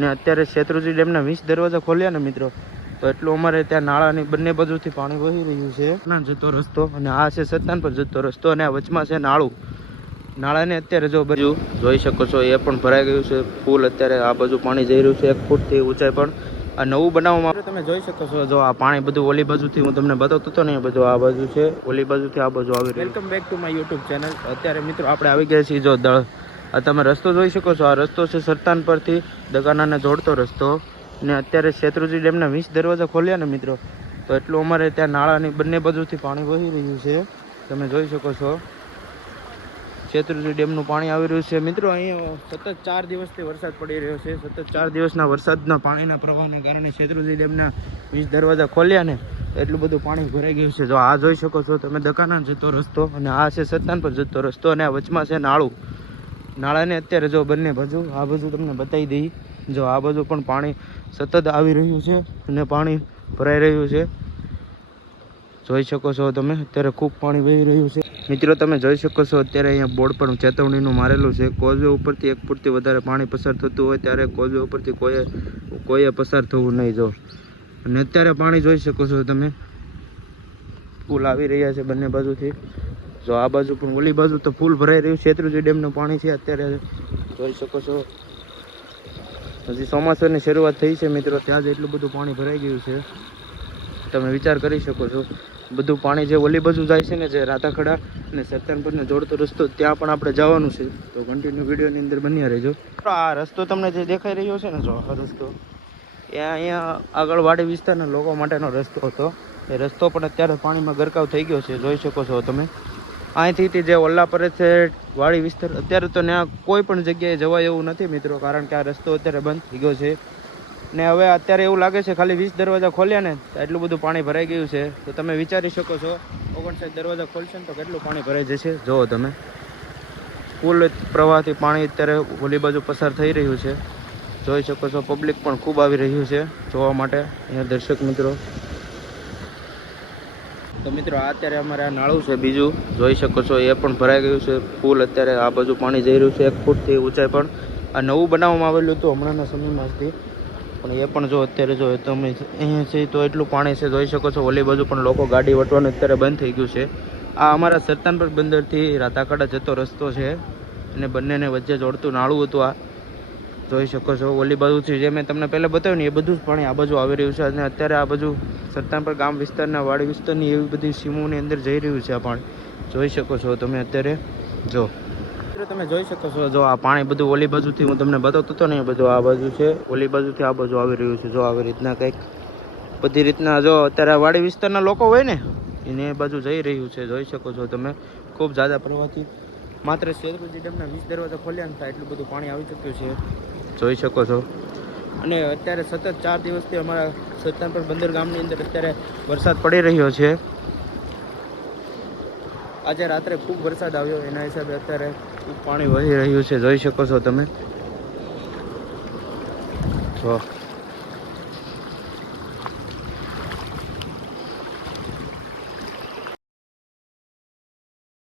ને અત્યારે શેત્રુંજી ડેમના 20 દરવાજા ખોલ્યા ને મિત્રો, તો એટલું અમારે ત્યાં નાળાની બંને બાજુથી પાણી વહી રહ્યું છે. ના જતો રસ્તો અને આ છે સત્તાન પર જતો રસ્તો અને આ વચમાં છે નાળું. નાળાને અત્યારે જો બાજુ જોઈ શકો છો એ પણ ભરાઈ ગયું છે ફૂલ. અત્યારે આ બાજુ પાણી જઈ રહ્યું છે 1 ફૂટથી ઊંચાઈ પણ. આ નવું બનાવવામાં તમે જોઈ શકો છો. જો આ પાણી બધું ઓલી બાજુથી હું તમને બતાવતો હતો ને એ બધું આ બાજુ છે, ઓલી બાજુથી આ બાજુ આવી રહ્યું. Welcome back to my YouTube channel. અત્યારે મિત્રો આપણે આવી ગયા છીએ જો દળ. આ તમે રસ્તો જોઈ શકો છો. આ રસ્તો છે સરતાન પરથી દગાનાને જોડતો રસ્તો. ને અત્યારે શેત્રુંજી ડેમના 20 દરવાજા ખોલ્યા ને મિત્રો, તો એટલું અમારે ત્યાં નાળાની બંને બાજુથી પાણી વહી રહ્યું છે. તમે જોઈ શકો છો શેત્રુંજી ડેમનું પાણી આવી રહ્યું છે મિત્રો. અહીંયા સતત 4 દિવસથી વરસાદ પડી રહ્યો છે. સતત 4 દિવસના વરસાદના પાણીના પ્રવાહને કારણે શેત્રુંજી ડેમના 20 દરવાજા ખોલ્યા ને એટલું બધું પાણી ભરાઈ ગયું છે. જો આ જોઈ શકો છો તમે દકાના જતો રસ્તો અને આ છે સત્તાન પર જતો રસ્તો અને આ વચમાં છે નાળું. નાળાને અત્યારે જો બંને બાજુ આ બાજુ તમને બતાવી દઈ. જો આ બાજુ પણ પાણી સતત આવી રહ્યું છે અને પાણી ભરાઈ રહ્યું છે. જોઈ શકો છો તમે અત્યારે ખૂબ પાણી વહી રહ્યું છે મિત્રો. તમે જોઈ શકો છો અત્યારે અહીંયા બોર્ડ પણ ચેતવણીનું મારેલું છે. કોઝવે ઉપરથી 1 ફૂટથી વધારે પાણી પસાર થતું હોય ત્યારે કોઝવે ઉપરથી કોઈએ પસાર થવું નહીં. જો અને અત્યારે પાણી જોઈ શકો છો તમે ફૂલ આવી રહ્યા છે બંને બાજુથી. જો આ બાજુ પણ ઓલી બાજુ તો ફૂલ ભરાઈ રહ્યું. શેત્રુંજી ડેમનું પાણી છે અત્યારે જોઈ શકો છો. હજી ચોમાસાની શરૂઆત થઈ છે મિત્રો, ત્યાં જ એટલું બધું પાણી ભરાઈ ગયું છે. તમે વિચાર કરી શકો છો. બધું પાણી જે ઓલી બાજુ જાય છે ને, જે રાતાખડા અને સત્તાનપુરને જોડતો રસ્તો, ત્યાં પણ આપણે જવાનું છે. તો કન્ટિન્યુ વિડીયોની અંદર બન્યા રહેજો. આ રસ્તો તમને જે દેખાઈ રહ્યો છે ને, જો આ રસ્તો એ અહીંયા આગળ વાડી વિસ્તારના લોકો માટેનો રસ્તો હતો. એ રસ્તો પણ અત્યારે પાણીમાં ગરકાવ થઈ ગયો છે. જોઈ શકો છો તમે. અહીંથી જે ઓલ્લા પર છે વાડી વિસ્તાર, અત્યારે તો ત્યાં કોઈ પણ જગ્યાએ જવાય એવું નથી મિત્રો, કારણ કે આ રસ્તો અત્યારે બંધ થઈ ગયો છે. ને હવે અત્યારે એવું લાગે છે ખાલી 20 દરવાજા ખોલ્યા ને એટલું બધું પાણી ભરાઈ ગયું છે. તો તમે વિચારી શકો છો 59 દરવાજા ખોલશે ને તો કેટલું પાણી ભરાઈ જશે. જુઓ તમે ફૂલ પ્રવાહથી પાણી અત્યારે ઓલી બાજુ પસાર થઈ રહ્યું છે. જોઈ શકો છો પબ્લિક પણ ખૂબ આવી રહ્યું છે જોવા માટે અહીંયા દર્શક મિત્રો. તો મિત્રો આ અત્યારે અમારે આ નાળું છે બીજું જોઈ શકો છો એ પણ ભરાઈ ગયું છે ફૂલ. અત્યારે આ બાજુ પાણી જઈ રહ્યું છે 1 ફૂટથી ઊંચાઈ પણ. આ નવું બનાવવામાં આવેલું હતું હમણાંના સમયમાંથી, પણ એ પણ જો અત્યારે જો તમે અહીંયા છે તો એટલું પાણી છે જોઈ શકો છો. ઓલી બાજુ પણ લોકો ગાડી વટવાનું અત્યારે બંધ થઈ ગયું છે. આ અમારા સરતાનપર બંદરથી રાતાખડા જતો રસ્તો છે અને બંનેને વચ્ચે જોડતું નાળું હતું. આ જોઈ શકો છો ઓલી બાજુથી જે મેં તમને પહેલાં બતાવ્યું ને એ બધું જ પાણી આ બાજુ આવી રહ્યું છે. અને અત્યારે આ બાજુ સરતાનપર ગામ વિસ્તારના વાડી વિસ્તારની એવી બધી સીમોની અંદર જઈ રહ્યું છે આ પાણી. જોઈ શકો છો તમે અત્યારે. જો તમે જોઈ શકો છો જો આ પાણી બધું ઓલી બાજુથી હું તમને બતાવતો હતો ને એ બધું આ બાજુ છે, ઓલી બાજુથી આ બાજુ આવી રહ્યું છે. જો આવી રીતના કંઈક બધી રીતના જો અત્યારે વાડી વિસ્તારના લોકો હોય ને એને એ બાજુ જઈ રહ્યું છે. જોઈ શકો છો તમે ખૂબ ઝાઝા પ્રવાહથી. માત્ર શેત્રુંજી ડેમના 20 દરવાજા ખોલ્યા ને એટલું બધું પાણી આવી ચૂક્યું છે. જોઈ શકો છો. અને અત્યારે સતત 4 દિવસથી અમારા સરતાનપર બંદર ગામની અંદર અત્યારે વરસાદ પડી રહ્યો છે. આજે રાત્રે ખૂબ વરસાદ આવ્યો, એના હિસાબે અત્યારે ખૂબ પાણી વહી રહ્યું છે. જોઈ શકો છો તમે. જો